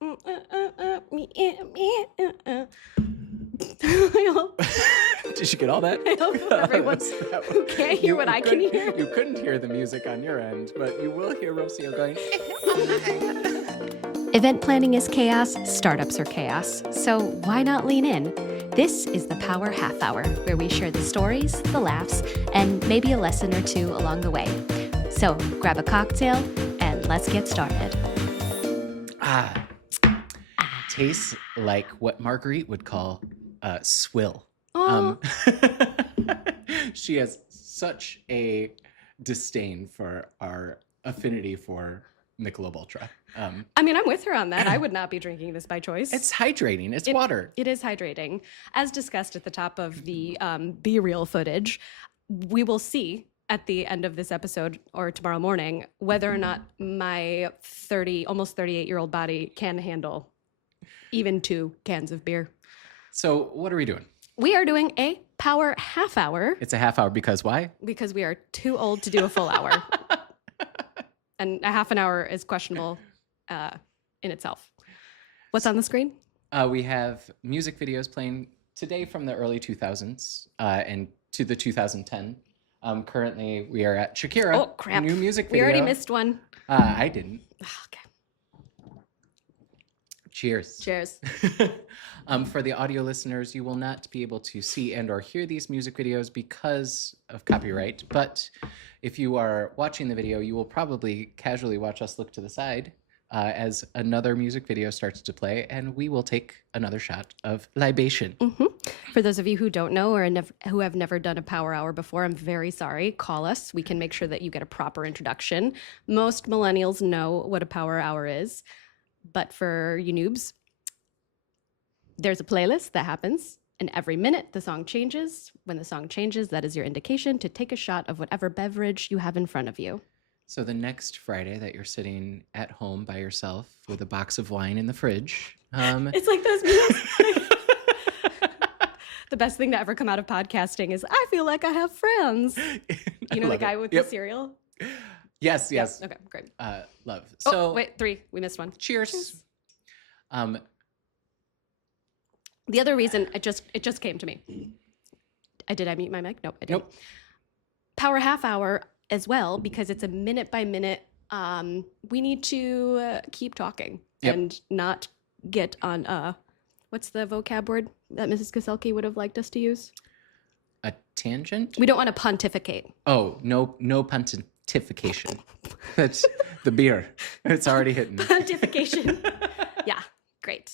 Did you get all that? I hope everyone who can't hear what I can hear. You couldn't hear the music on your end, but you will hear Rocio going. Event planning is chaos, startups are chaos, so why not lean in? This is the Power Half Hour, where we share the stories, the laughs, and maybe a lesson or two along the way. So grab a cocktail and let's get started. Tastes like what Marguerite would call swill. She has such a disdain for our affinity for Michelob Ultra. I mean, I'm with her on that. I would not be drinking this by choice. It's hydrating. It's water. It is hydrating. As discussed at the top of the Be Real footage, we will see at the end of this episode or tomorrow morning whether or not my almost 38-year-old body can handle even 2 cans of beer. So what are we doing? We are doing a Power Half Hour. It's a half hour because why? Because we are too old to do a full hour. And a half an hour is questionable in itself. What's on the screen? We have music videos playing today from the early 2000s and to the 2010. Currently, we are at Shakira. Oh, crap. New music video. We already missed one. I didn't. Okay. Cheers. Cheers. For the audio listeners, you will not be able to see and or hear these music videos because of copyright. But if you are watching the video, you will probably casually watch us look to the side as another music video starts to play, and we will take another shot of libation. Mm-hmm. For those of you who don't know or who have never done a power hour before, I'm very sorry. Call us. We can make sure that you get a proper introduction. Most millennials know what a power hour is. But for you noobs, there's a playlist that happens, and every minute the song changes. When the song changes, that is your indication to take a shot of whatever beverage you have in front of you. So the next Friday that you're sitting at home by yourself with a box of wine in the fridge. It's like those memes. The best thing to ever come out of podcasting is, I feel like I have friends. You know the guy with the cereal? Yes. Okay, great. Love. So wait, 3. We missed one. Cheers. The other reason it just came to me. Did I mute my mic? Nope, I didn't. Nope. Power Half Hour as well, because it's a minute by minute. We need to keep talking and not get on what's the vocab word that Mrs. Kaselke would have liked us to use? A tangent? We don't want to pontificate. Oh, no pontification. That's the beer. It's already hitting. Pontification. Yeah, great.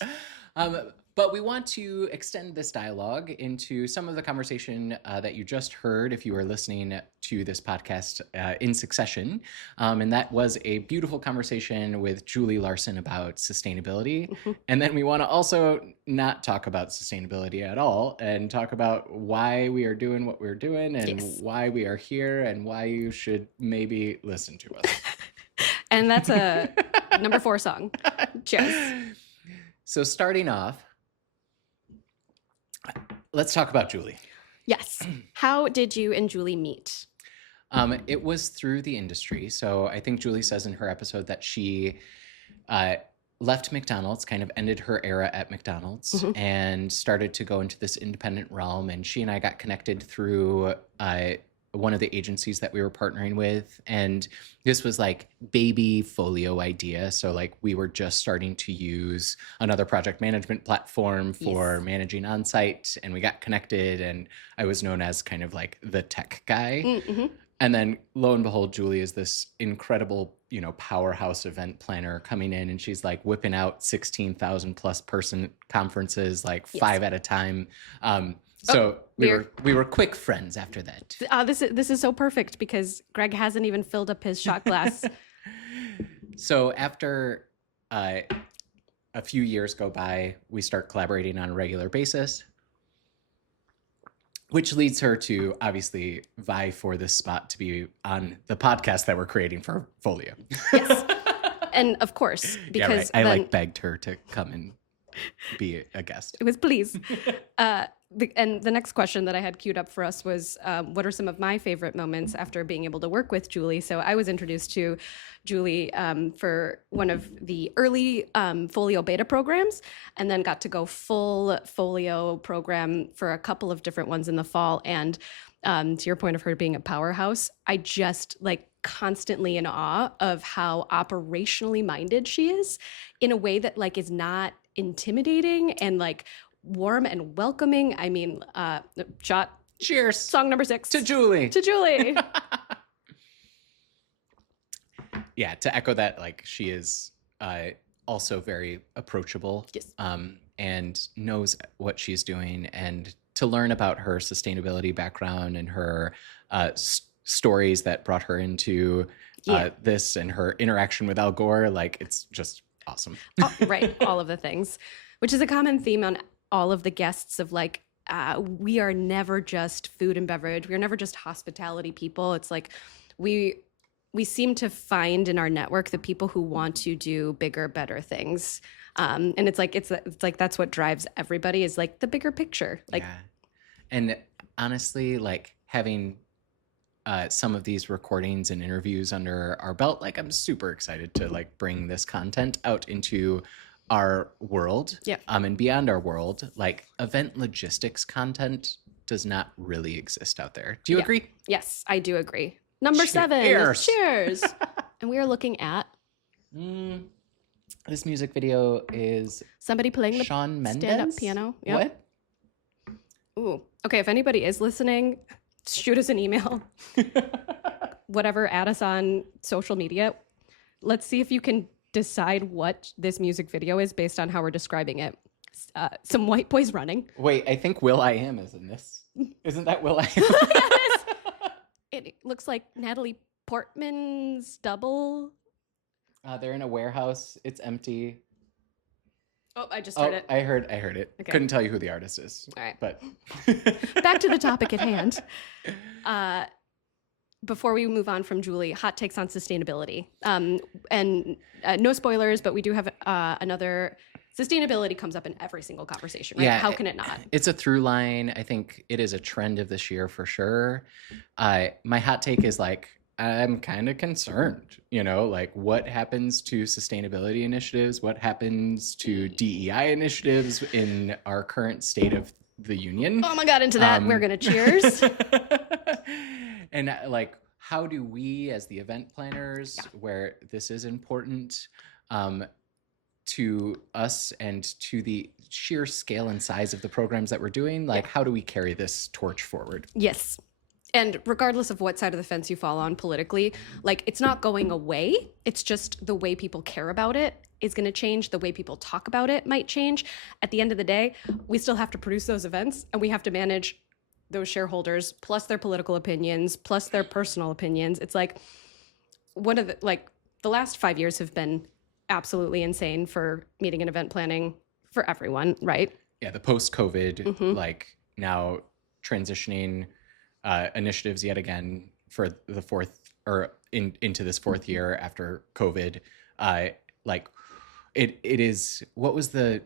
But we want to extend this dialogue into some of the conversation that you just heard if you were listening to this podcast in succession. And that was a beautiful conversation with Julie Larson about sustainability. Mm-hmm. And then we want to also not talk about sustainability at all and talk about why we are doing what we're doing and why we are here and why you should maybe listen to us. And that's a number 4 song. Cheers. So starting off, let's talk about Julie. Yes. How did you and Julie meet? It was through the industry. So I think Julie says in her episode that she left McDonald's, kind of ended her era at McDonald's, and started to go into this independent realm. And she and I got connected through one of the agencies that we were partnering with. And this was like baby folio idea. So like we were just starting to use another project management platform for managing on-site, and we got connected, and I was known as kind of like the tech guy. Mm-hmm. And then lo and behold, Julie is this incredible, powerhouse event planner coming in, and she's like whipping out 16,000 plus person conferences, like 5 at a time. So we were quick friends after that. This is so perfect because Greg hasn't even filled up his shot glass. So after a few years go by, we start collaborating on a regular basis, which leads her to obviously vie for this spot to be on the podcast that we're creating for Folio. Yes, and of course, because I begged her to come and be a guest. It was please. And the next question that I had queued up for us was, what are some of my favorite moments after being able to work with Julie? So I was introduced to Julie for one of the early folio beta programs, and then got to go full folio program for a couple of different ones in the fall. And to your point of her being a powerhouse, I just like constantly in awe of how operationally minded she is in a way that like is not intimidating and like warm and welcoming. I mean, shot. Cheers. Song number 6. To Julie. To Julie. Yeah, to echo that, like she is also very approachable. Yes. And knows what she's doing. And to learn about her sustainability background and her stories that brought her into this and her interaction with Al Gore, like it's just awesome. Right. All of the things, which is a common theme on all of the guests of like, we are never just food and beverage. We are never just hospitality people. It's like we seem to find in our network the people who want to do bigger, better things. And it's like that's what drives everybody is like the bigger picture. Like, yeah. And honestly, like having some of these recordings and interviews under our belt, like I'm super excited to like bring this content out into our world, and beyond our world. Like event logistics content does not really exist out there. Do you agree? Yes, I do agree. Number 7. Cheers. And we are looking at this music video is somebody playing the Shawn Mendes stand-up piano. Yep. What? Ooh. Okay, if anybody is listening, shoot us an email. Whatever, add us on social media. Let's see if you can decide what this music video is based on how we're describing it. Some white boys running. Wait, I think Will.i.am is in this. Isn't that Will.i.am? Yes. It looks like Natalie Portman's double. They're in a warehouse. It's empty. Oh, I just heard it. I heard it. Okay. Couldn't tell you who the artist is. All right. But back to the topic at hand. Before we move on from Julie, hot takes on sustainability. And no spoilers, but we do have another. Sustainability comes up in every single conversation, right? Yeah, how can it not? It's a through line. I think it is a trend of this year for sure. My hot take is like, I'm kind of concerned, like what happens to sustainability initiatives? What happens to DEI initiatives in our current state of the union? Oh my God, into that, we're going to cheers. And like, how do we as the event planners, where this is important, to us and to the sheer scale and size of the programs that we're doing, like how do we carry this torch forward? Yes. And regardless of what side of the fence you fall on politically, like it's not going away. It's just the way people care about it is going to change. The way people talk about it might change. At the end of the day, we still have to produce those events and we have to manage those shareholders plus their political opinions, plus their personal opinions. It's like one of the last 5 years have been absolutely insane for meeting and event planning for everyone, right? Yeah, the post-COVID, like now transitioning initiatives yet again for the fourth or into this fourth year after COVID. Like it is, what was the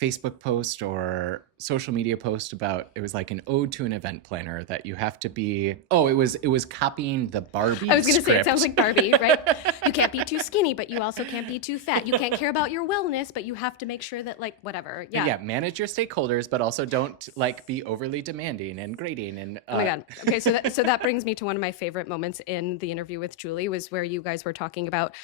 Facebook post or social media post about? It was like an ode to an event planner that you have to be. Oh, it was copying the Barbie. I was going to say it script. sounds like Barbie, right? You can't be too skinny, but you also can't be too fat. You can't care about your wellness, but you have to make sure that like whatever. Yeah. Yeah. Manage your stakeholders, but also don't like be overly demanding and grading. And oh my God. Okay, so that brings me to one of my favorite moments in the interview with Julie was where you guys were talking about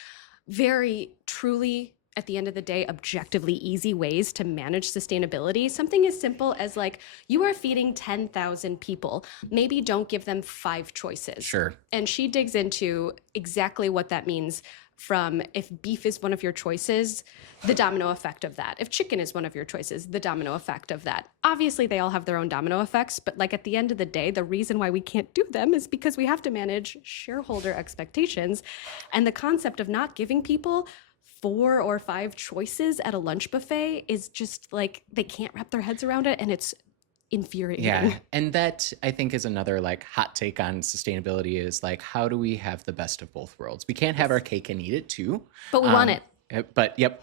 very truly, at the end of the day, objectively easy ways to manage sustainability. Something as simple as like, you are feeding 10,000 people. Maybe don't give them 5 choices. Sure. And she digs into exactly what that means from if beef is one of your choices, the domino effect of that. If chicken is one of your choices, the domino effect of that. Obviously, they all have their own domino effects, but like at the end of the day, the reason why we can't do them is because we have to manage shareholder expectations. And the concept of not giving people 4 or 5 choices at a lunch buffet is just like they can't wrap their heads around it, and it's infuriating. Yeah, and that I think is another like hot take on sustainability is like, how do we have the best of both worlds? We can't have our cake and eat it too, but we want it. But yep,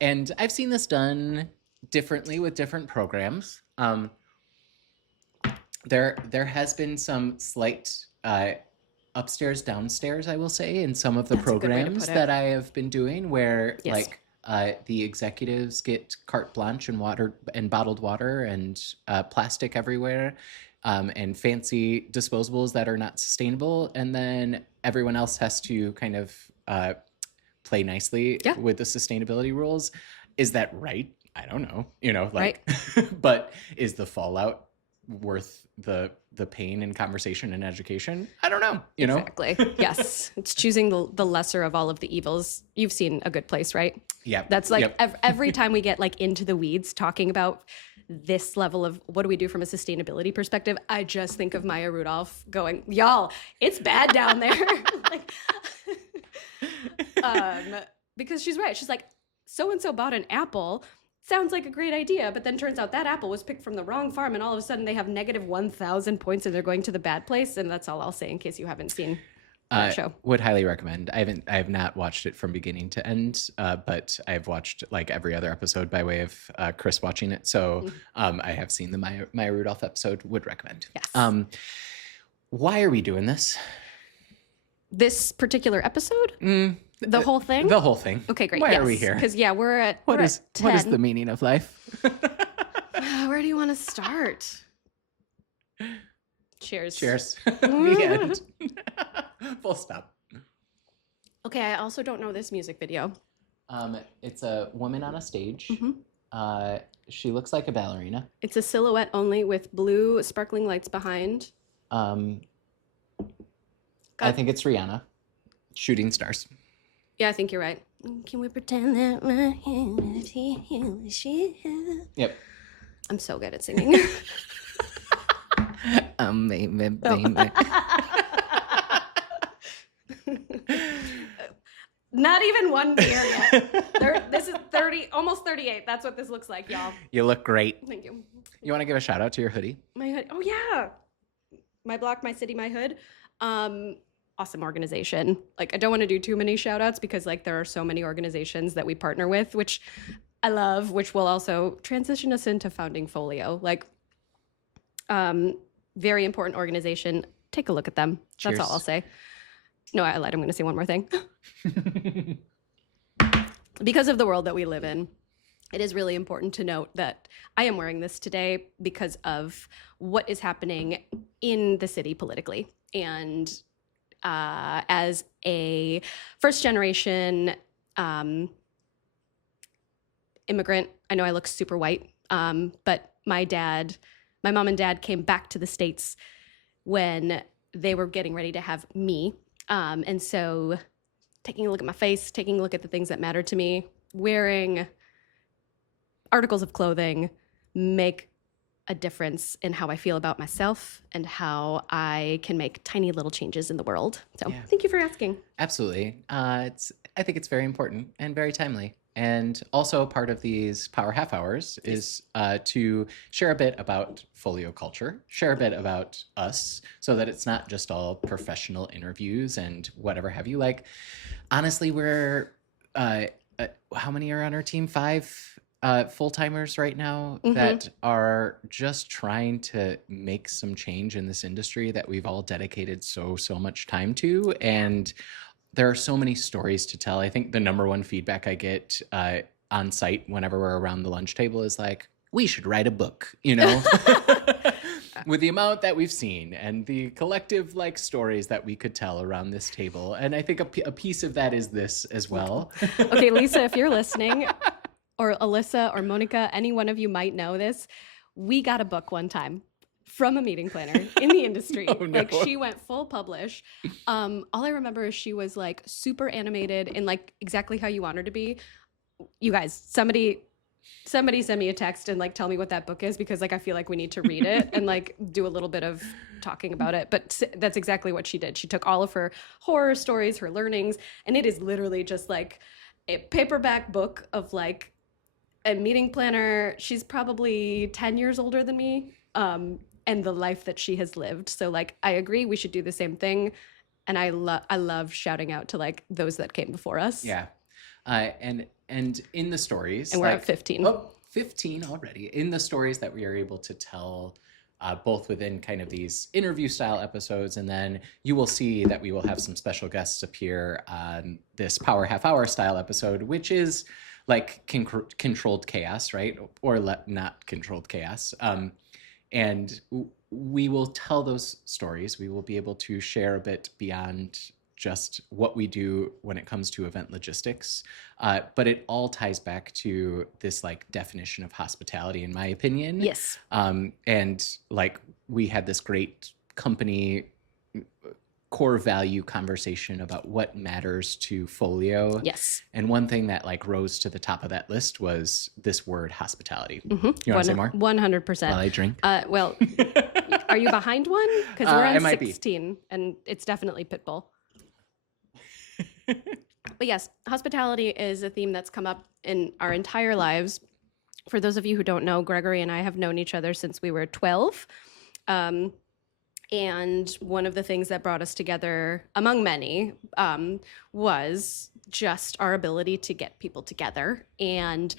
and I've seen this done differently with different programs. There has been some slight upstairs downstairs, I will say, in some of the That's a good way to programs put it. that I have been doing, where Yes. like the executives get carte blanche and water and bottled water and plastic everywhere. And fancy disposables that are not sustainable, and then everyone else has to kind of play nicely Yeah. with the sustainability rules. Is that right? I don't know. You know, like, Right. but is the fallout worth the pain and conversation and education? I don't know. You know, Exactly. Yes. It's choosing the lesser of all of the evils. You've seen A Good Place, right? yeah. That's like Yep. every time we get like into the weeds talking about this level of what do we do from a sustainability perspective, I just think of Maya Rudolph going, y'all, it's bad down there. Like, because she's right. She's like, so-and-so bought an apple. Sounds like a great idea, but then turns out that apple was picked from the wrong farm, and all of a sudden they have negative 1,000 points and they're going to the bad place. And that's all I'll say in case you haven't seen that show. Would highly recommend. I have not watched it from beginning to end, but I've watched like every other episode by way of Chris watching it. So I have seen the Maya Rudolph episode. Would recommend. Yes. Why are we doing this? This particular episode? The whole thing? The whole thing. Okay, great. Why are we here? Because we're at What we're is at what is 10. the meaning of life? Where do you want to start? Cheers. Cheers. The end. Full stop. Okay, I also don't know this music video. It's a woman on a stage. Mhm. She looks like a ballerina. It's a silhouette only with blue sparkling lights behind. I God. think it's Rihanna. Shooting stars. Yeah, I think you're right. Can we pretend that we're here? Yep. I'm so good at singing. Baby. Not even one beer yet. This is 30, almost 38. That's what this looks like, y'all. You look great. Thank you. You want to give a shout out to your hoodie? My hood. Oh yeah. My block, my city, my hood. Awesome organization. Like I don't want to do too many shout outs because like there are so many organizations that we partner with, which I love, which will also transition us into Founding Folio. Like very important organization. Take a look at them. Cheers. That's all I'll say. No, I lied. I'm going to say one more thing. Because of the world that we live in, it is really important to note that I am wearing this today because of what is happening in the city politically. And as a first generation immigrant, I know I look super white, but my mom and dad came back to the States when they were getting ready to have me. And so taking a look at my face, taking a look at the things that matter to me, wearing articles of clothing make a difference in how I feel about myself and how I can make tiny little changes in the world. So Yeah. thank you for asking. Absolutely. I think it's very important and very timely. And also part of these Power Half Hours is to share a bit about folio culture, share a bit about us, so that it's not just all professional interviews and whatever have you. Like, honestly, we're how many are on our team? 5 full-timers right now that are just trying to make some change in this industry that we've all dedicated so much time to. And there are so many stories to tell. I think the number one feedback I get on site whenever we're around the lunch table is like, we should write a book, you know? With the amount that we've seen and the collective like stories that we could tell around this table. And I think a piece of that is this as well. Okay, Lisa, if you're listening, or Alyssa or Monica, any one of you might know this. We got a book one time from a meeting planner in the industry. Oh, no. Like she went full publish. All I remember is she was like super animated and like exactly how you want her to be. You guys, somebody send me a text and like tell me what that book is, because like I feel like we need to read it and like do a little bit of talking about it. But that's exactly what she did. She took all of her horror stories, her learnings, and it is literally just like a paperback book of like a meeting planner. She's probably 10 years older than me. And the life that she has lived. So like, I agree we should do the same thing. And I love shouting out to like those that came before us. Yeah. And in the stories. And we're like, at 15. Oh, 15 already. In the stories that we are able to tell both within kind of these interview style episodes, and then you will see that we will have some special guests appear on this Power Half Hour style episode, which is like controlled chaos, right? Or not controlled chaos. And we will tell those stories. We will be able to share a bit beyond just what we do when it comes to event logistics. But it all ties back to this like definition of hospitality, in my opinion. Yes. And like we had this great company core value conversation about what matters to Folio. Yes. And one thing that like rose to the top of that list was this word hospitality. Mm-hmm. You want to say more? 100%. While I drink? Well, are you behind one? Because we're on 16 and it's definitely Pitbull. But yes, hospitality is a theme that's come up in our entire lives. For those of you who don't know, Gregory and I have known each other since we were 12. And one of the things that brought us together, among many, was just our ability to get people together and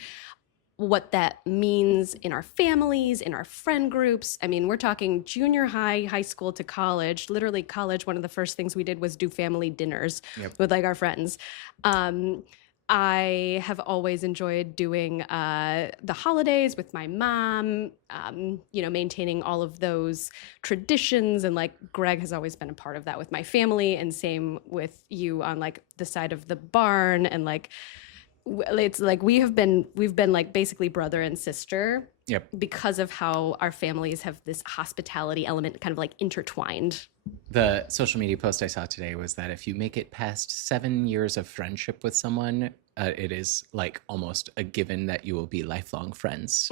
what that means in our families, in our friend groups. I mean, we're talking junior high, high school to college. Literally college, one of the first things we did was do family dinners with like our friends. I have always enjoyed doing the holidays with my mom, maintaining all of those traditions. And like Greg has always been a part of that with my family, and same with you on like the side of the barn. And like, it's like we've been like basically brother and sister because of how our families have this hospitality element kind of like intertwined. The social media post I saw today was that if you make it past 7 years of friendship with someone, it is like almost a given that you will be lifelong friends.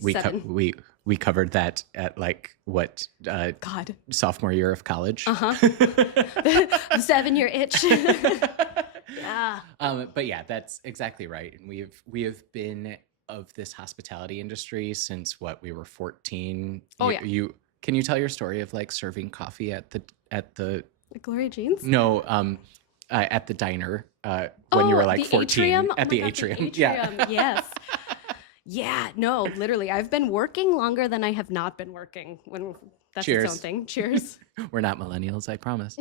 We covered that at like what sophomore year of college. The 7-year itch. Yeah. But yeah, that's exactly right. And we have been of this hospitality industry since we were 14. Can you tell your story of like serving coffee at the Gloria Jean's? No, at the diner when you were like 14 atrium? At the atrium. Yeah. Yes. Yeah, no, literally. I've been working longer than I have not been working. When that's Cheers. Its own thing. Cheers. We're not millennials, I promise.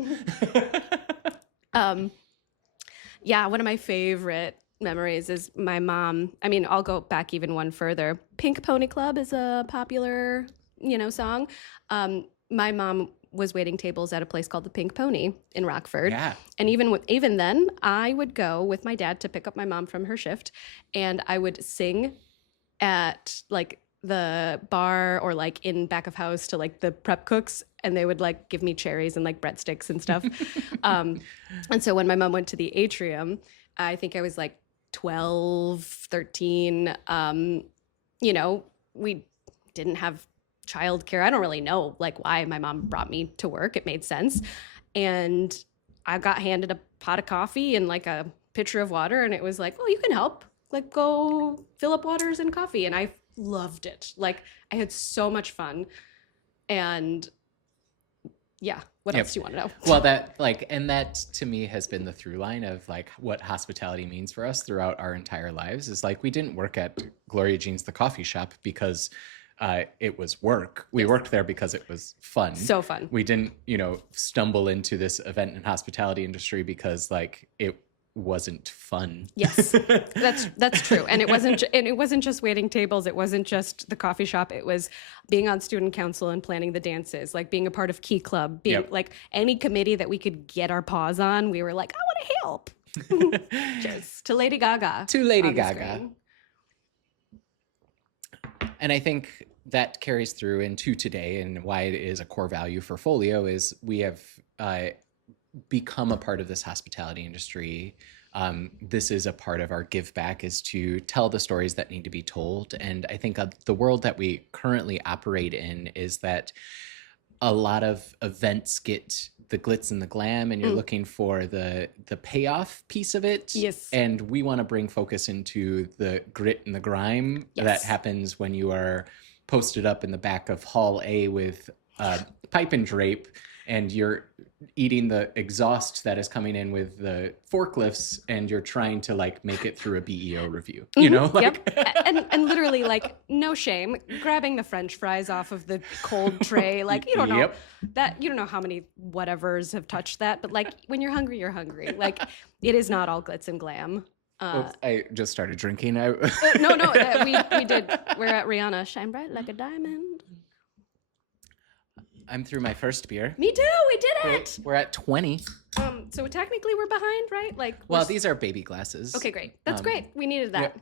Yeah, one of my favorite memories is my mom. I mean, I'll go back even one further. Pink Pony Club is a popular, song. My mom was waiting tables at a place called the Pink Pony in Rockford. Yeah. And even then, I would go with my dad to pick up my mom from her shift, and I would sing at like the bar or like in back of house to like the prep cooks, and they would like give me cherries and like breadsticks and stuff. And so when my mom went to the atrium, I think I was like 12, 13. We didn't have childcare. I don't really know like why my mom brought me to work. It made sense. And I got handed a pot of coffee and like a pitcher of water, and it was like, oh, you can help. Like, go fill up waters and coffee. And I loved it. Like, I had so much fun. And yeah, what else do you want to know? Well, that to me has been the through line of like what hospitality means for us throughout our entire lives is like we didn't work at Gloria Jean's, the coffee shop, because it was work. We worked there because it was fun. So fun. We didn't, stumble into this event and hospitality industry because like it wasn't fun. Yes, that's true. And it wasn't just waiting tables. It wasn't just the coffee shop. It was being on student council and planning the dances, like being a part of Key Club, being like any committee that we could get our paws on. We were like, I want to help. Cheers to Lady Gaga. To Lady Gaga. And I think that carries through into today, and why it is a core value for Folio is we have become a part of this hospitality industry. This is a part of our give back, is to tell the stories that need to be told. And I think the world that we currently operate in is that a lot of events get the glitz and the glam, and you're looking for the payoff piece of it. Yes. And we want to bring focus into the grit and the grime that happens when you are posted up in the back of Hall A with pipe and drape, and you're eating the exhaust that is coming in with the forklifts, and you're trying to like make it through a BEO review, you know? Like, yep. And literally, like, no shame, grabbing the French fries off of the cold tray. Like, you don't know that, you don't know how many whatevers have touched that, but like, when you're hungry, you're hungry. Like, it is not all glitz and glam. Oops, I just started drinking. No, we did. We're at Rihanna. Shine bright like a diamond. I'm through my first beer. Me too. We did it. We're at 20. So technically we're behind, right? Like, well, these are baby glasses. Okay, great. That's great. We needed that.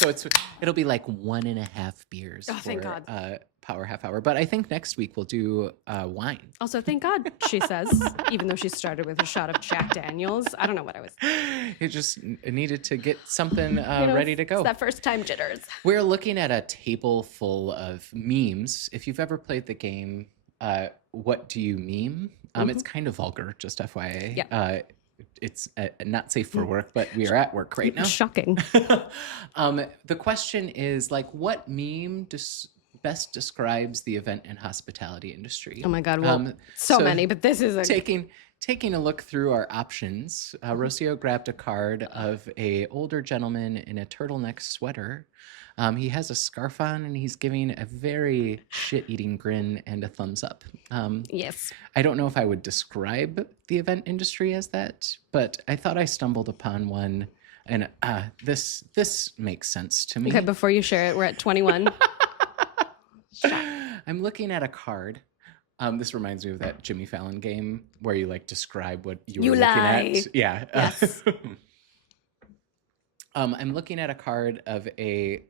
Yeah. So it'll be like 1.5 beers. Oh, thank God. Power half hour. But I think next week we'll do wine. Also, thank God, she says, even though she started with a shot of Jack Daniels. I don't know what I was. It just needed to get something ready to go. It's that first time jitters. We're looking at a table full of memes. If you've ever played the game, What Do You Meme? It's kind of vulgar, just FYI. Yeah. It's not safe for work, but we are at work right now. Shocking. The question is, like, what meme best describes the event and hospitality industry? Oh my God, well, so many, but this is taking a look through our options. Rocio grabbed a card of a older gentleman in a turtleneck sweater. He has a scarf on, and he's giving a very shit-eating grin and a thumbs up. Yes. I don't know if I would describe the event industry as that, but I thought I stumbled upon one, and this makes sense to me. Okay, before you share it, we're at 21. I'm looking at a card. This reminds me of that Jimmy Fallon game where you like describe what you were looking at. Yeah. Yes. I'm looking at a card of a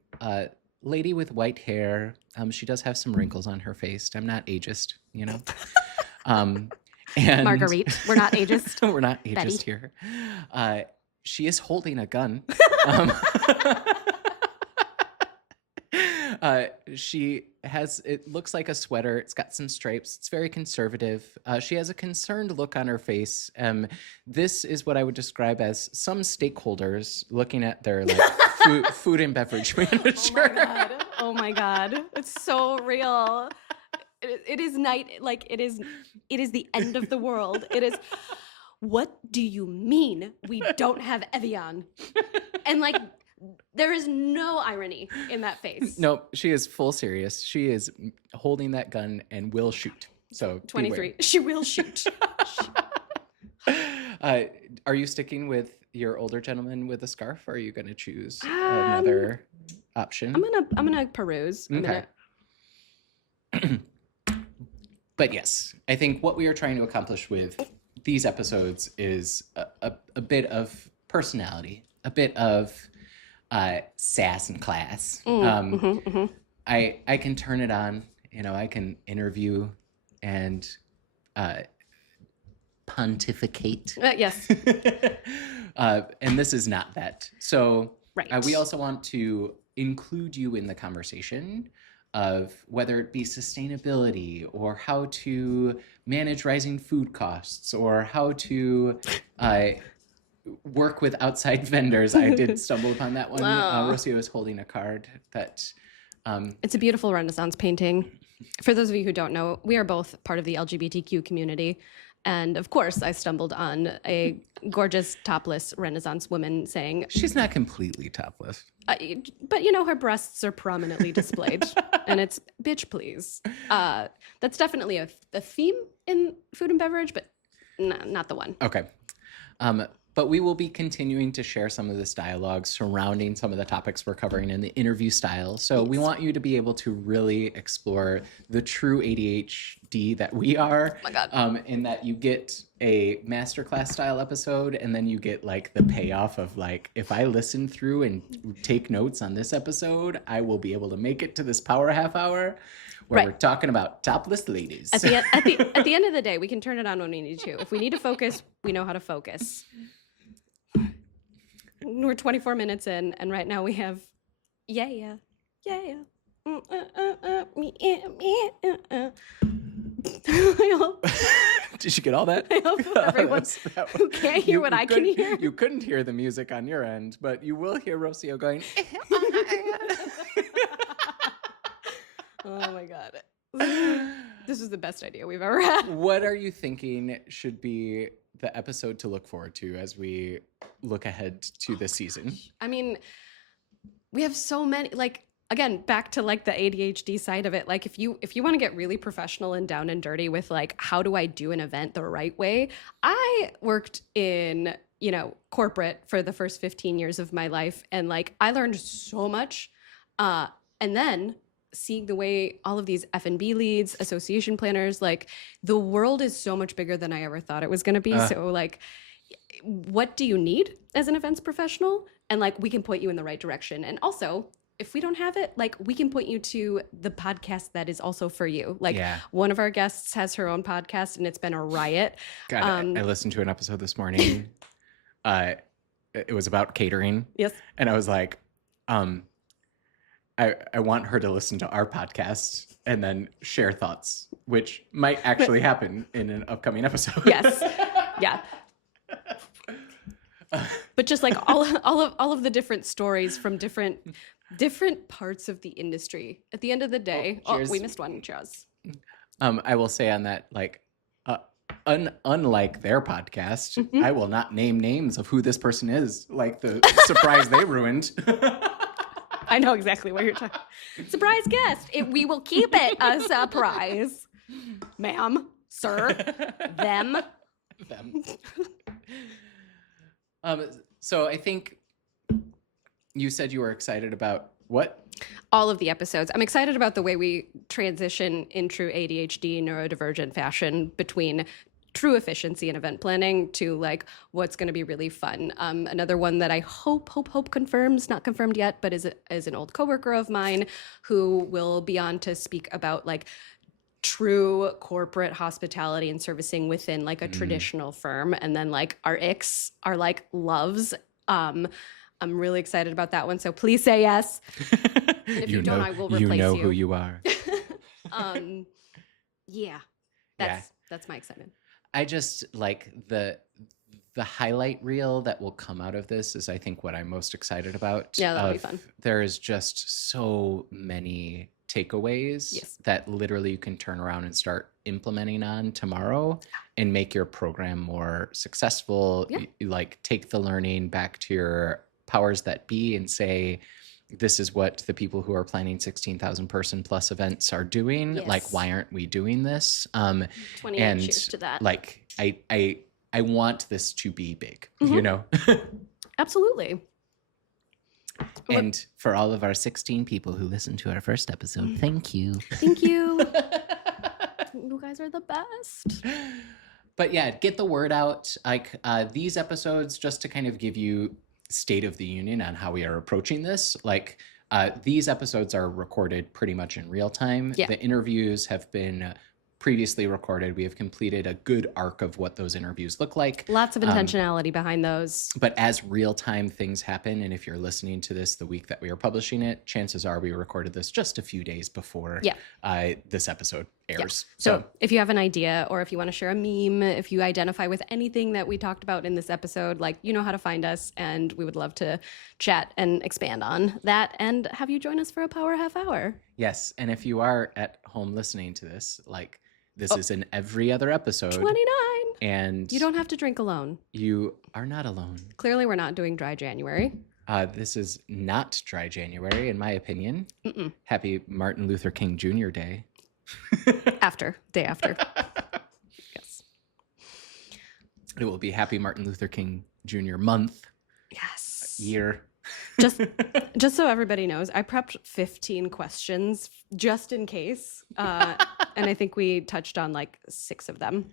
lady with white hair. She does have some wrinkles on her face. I'm not ageist, you know. And Marguerite, we're not ageist. We're not ageist Betty. here. She is holding a gun. She has, it looks like a sweater. It's got some stripes. It's very conservative. She has a concerned look on her face. This is what I would describe as some stakeholders looking at their like food and beverage manager. Oh my God. It's so real. It is night. Like it is the end of the world. It is. What do you mean we don't have Evian? And like, there is no irony in that face. No, she is full serious. She is holding that gun and will shoot. So 23. beware. She will shoot. Are you sticking with your older gentleman with a scarf, or are you going to choose another option? I'm gonna peruse. Okay. But yes, I think what we are trying to accomplish with these episodes is a bit of personality, a bit of sass and class. I can turn it on, you know, I can interview and pontificate. Yes. And this is not that. So right. We also want to include you in the conversation of whether it be sustainability or how to manage rising food costs or how to work with outside vendors. I did stumble upon that one. Rocio is holding a card that... it's a beautiful Renaissance painting. For those of you who don't know, we are both part of the LGBTQ community. And of course, I stumbled on a gorgeous topless Renaissance woman saying... She's not completely topless. But, you know, her breasts are prominently displayed. And it's, bitch, please. That's definitely a theme in food and beverage, but not the one. Okay. But we will be continuing to share some of this dialogue surrounding some of the topics we're covering in the interview style. So we want you to be able to really explore the true ADHD that we are. Oh my God. In that you get a masterclass style episode, and then you get like the payoff of like, if I listen through and take notes on this episode, I will be able to make it to this power half hour where we're talking about topless ladies. At the end of the day, we can turn it on when we need to. If we need to focus, we know how to focus. We're 24 minutes in, and right now we have, yeah. Did you get all that? I hope everyone who can't hear what I can hear. You couldn't hear the music on your end, but you will hear Rocio going. Oh my God. this was the best idea we've ever had. What are you thinking should be the episode to look forward to as we look ahead to this season? I mean, we have so many, like, again, back to like the ADHD side of it. Like if you want to get really professional and down and dirty with like, how do I do an event the right way? I worked in, corporate for the first 15 years of my life. And like, I learned so much. And then seeing the way all of these F&B leads, association planners, like the world is so much bigger than I ever thought it was going to be. So like, what do you need as an events professional? And like, we can point you in the right direction. And also, if we don't have it, like we can point you to the podcast that is also for you. Like one of our guests has her own podcast and it's been a riot. God, I listened to an episode this morning. It was about catering. Yes. And I was like, I want her to listen to our podcast and then share thoughts, which might actually happen in an upcoming episode. Yes. Yeah. But just like all of the different stories from different parts of the industry. At the end of the day, we missed one. Cheers. I will say on that, like, unlike their podcast, I will not name names of who this person is. Like the surprise they ruined. I know exactly what you're talking. Surprise guest. We will keep it a surprise, ma'am, sir, them. So I think you said you were excited about what? All of the episodes. I'm excited about the way we transition in true ADHD neurodivergent fashion between true efficiency and event planning to like what's going to be really fun. Another one that I hope confirms, not confirmed yet, but is an old coworker of mine who will be on to speak about like true corporate hospitality and servicing within like a traditional firm. And then like our icks are like loves. I'm really excited about that one. So please say yes. And if you don't, I will replace you. You know who you are. That's my excitement. I just like the highlight reel that will come out of this is I think what I'm most excited about. Yeah, that'll be fun. There is just so many takeaways that literally you can turn around and start implementing on tomorrow and make your program more successful. You like take the learning back to your powers that be and say, this is what the people who are planning 16,000 person plus events are doing. Yes. Like, why aren't we doing this? 20 and cheers to that. Like, I want this to be big, you know? Absolutely. And for all of our 16 people who listened to our first episode, thank you. Thank you. You guys are the best. But yeah, get the word out. Like these episodes, just to kind of give you state of the union on how we are approaching this. Like these episodes are recorded pretty much in real time. Yeah. The interviews have been previously recorded. We have completed a good arc of what those interviews look like. Lots of intentionality behind those. But as real-time things happen, and if you're listening to this the week that we are publishing it, chances are we recorded this just a few days before this episode airs. Yeah. So if you have an idea or if you want to share a meme, if you identify with anything that we talked about in this episode, like you know how to find us, and we would love to chat and expand on that and have you join us for a power half hour. Yes, and if you are at home listening to this, like this is in every other episode. 29. And you don't have to drink alone. You are not alone. Clearly, we're not doing dry January. This is not dry January, in my opinion. Happy Martin Luther King Jr. Day. Day after. Yes. It will be Happy Martin Luther King Jr. month. Yes. Year. Just so everybody knows, I prepped 15 questions just in case. And I think we touched on like 6 of them.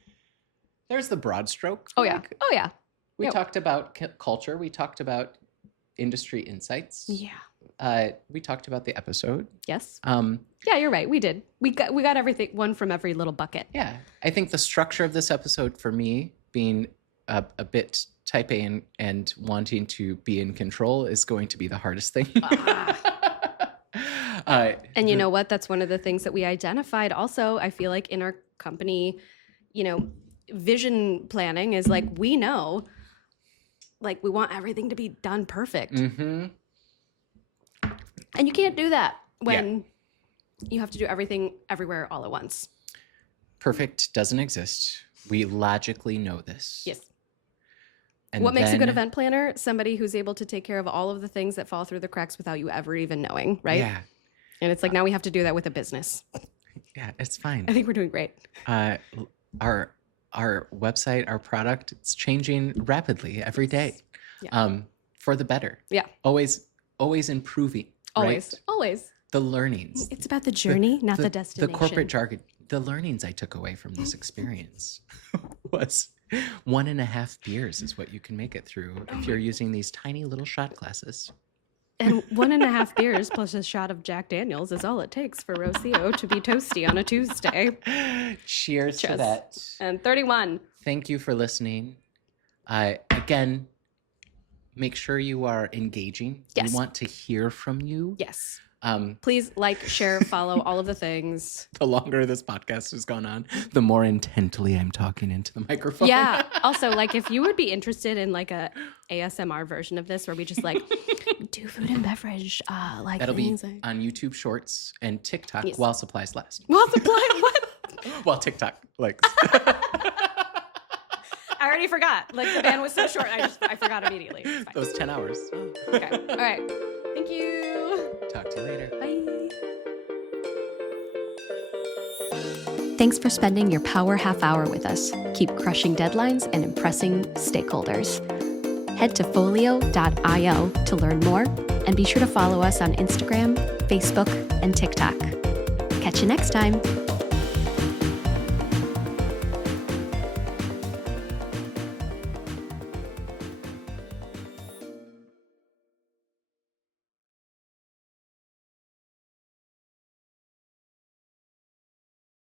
There's the broad stroke. Oh, yeah. Oh, yeah. We talked about culture. We talked about industry insights. Yeah. We talked about the episode. Yes. Yeah, you're right. We did. We got everything, one from every little bucket. Yeah. I think the structure of this episode for me being a bit type A and wanting to be in control is going to be the hardest thing. And you know what? That's one of the things that we identified also, I feel like in our company, you know, vision planning is like, we know, like we want everything to be done perfect. Mm-hmm. And you can't do that when you have to do everything everywhere all at once. perfect doesn't exist. We logically know this. Yes. And What makes a good then- event planner? Somebody who's able to take care of all of the things that fall through the cracks without you ever even knowing, right? Yeah. And it's like now we have to do that with a business. Yeah, it's fine. I think we're doing great. Our website, our product, it's changing rapidly every day. Yeah. For the better. Yeah. Always improving. Always. Right? Always. The learnings. It's about the journey, not the destination. The corporate jargon. The learnings I took away from this experience was 1.5 beers is what you can make it through if you're using these tiny little shot glasses. And 1.5 beers plus a shot of Jack Daniels is all it takes for Rocio to be toasty on a Tuesday. Cheers to Cheers. that. And 31. Thank you for listening. Again, make sure you are engaging. Yes. We want to hear from you. Yes. The Please like, share, follow all of the things. longer this podcast has gone on, the more intently I'm talking into the microphone. Yeah. Also, like if you would be interested in like a ASMR version of this where we just like do food and beverage, like That'll be things like- on YouTube Shorts and TikTok Yes. while supplies last. Well, supply what? While TikTok likes. I already forgot. Like the band was so short, I forgot immediately. It's fine. Those 10 hours. Okay. All right. Thank you. Talk to you later. Bye. Thanks for spending your power half hour with us. Keep crushing deadlines and impressing stakeholders. Head to folio.io to learn more, and be sure to follow us on Instagram, Facebook, and TikTok. Catch you next time.